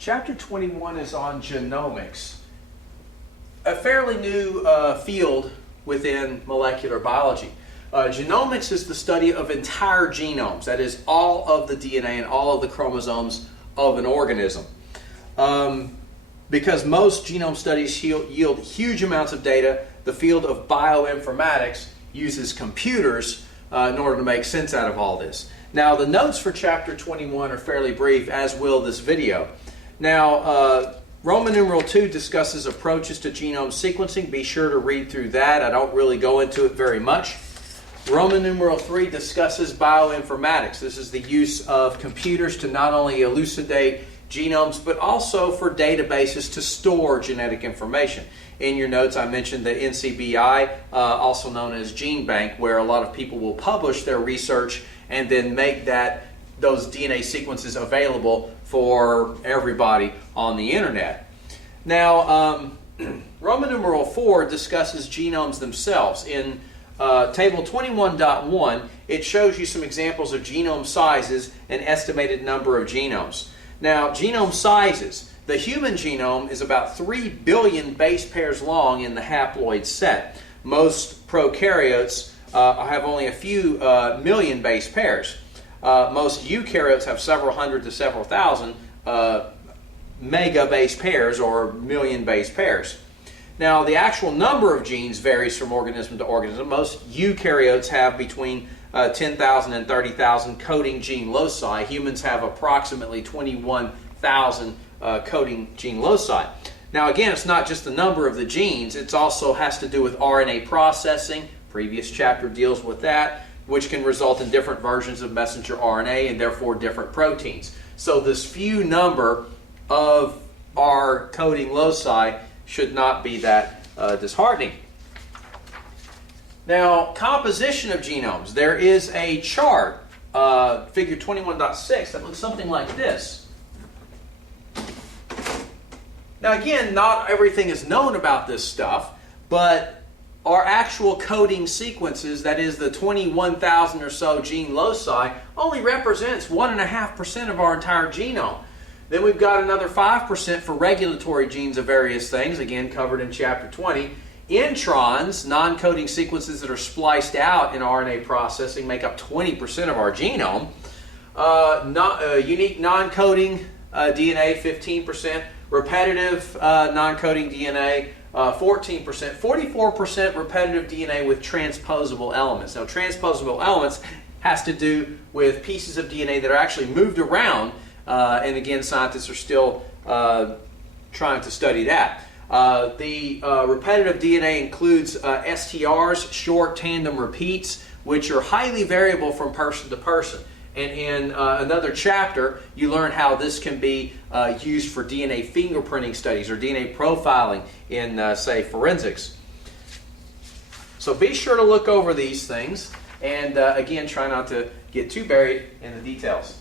Chapter 21 is on genomics, a fairly new field within molecular biology. Genomics is the study of entire genomes, that is all of the DNA and all of the chromosomes of an organism. Because most genome studies yield huge amounts of data, the field of bioinformatics uses computers in order to make sense out of all this. Now, the notes for Chapter 21 are fairly brief, as will this video. Now, Roman numeral 2 discusses approaches to genome sequencing. Be sure to read through that. I don't really go into it very much. Roman numeral 3 discusses bioinformatics. This is the use of computers to not only elucidate genomes, but also for databases to store genetic information. In your notes, I mentioned the NCBI, also known as Gene Bank, where a lot of people will publish their research and then make those DNA sequences available for everybody on the internet. Now, Roman numeral 4 discusses genomes themselves. In table 21.1, it shows you some examples of genome sizes and estimated number of genomes. Now, genome sizes. The human genome is about 3 billion base pairs long in the haploid set. Most prokaryotes have only a few million base pairs. Most eukaryotes have several hundred to several thousand mega base pairs or million base pairs. Now, the actual number of genes varies from organism to organism. Most eukaryotes have between 10,000 and 30,000 coding gene loci. Humans have approximately 21,000 coding gene loci. Now, again, it's not just the number of the genes. It also has to do with RNA processing. Previous chapter deals with that, which can result in different versions of messenger RNA and therefore different proteins. So this few number of our coding loci should not be that disheartening. Now, composition of genomes. There is a chart, figure 21.6, that looks something like this. Now again, not everything is known about this stuff, but our actual coding sequences, that is the 21,000 or so gene loci, only represents 1.5% of our entire genome. Then we've got another 5% for regulatory genes of various things, again covered in Chapter 20. Introns, non-coding sequences that are spliced out in RNA processing, make up 20% of our genome. Unique non-coding DNA, 15%. Repetitive non-coding DNA, 14%. 44% repetitive DNA with transposable elements. Now, transposable elements has to do with pieces of DNA that are actually moved around, and again, scientists are still trying to study that. The repetitive DNA includes STRs, short tandem repeats, which are highly variable from person to person. And in another chapter, you learn how this can be used for DNA fingerprinting studies or DNA profiling in, say, forensics. So be sure to look over these things and, again, try not to get too buried in the details.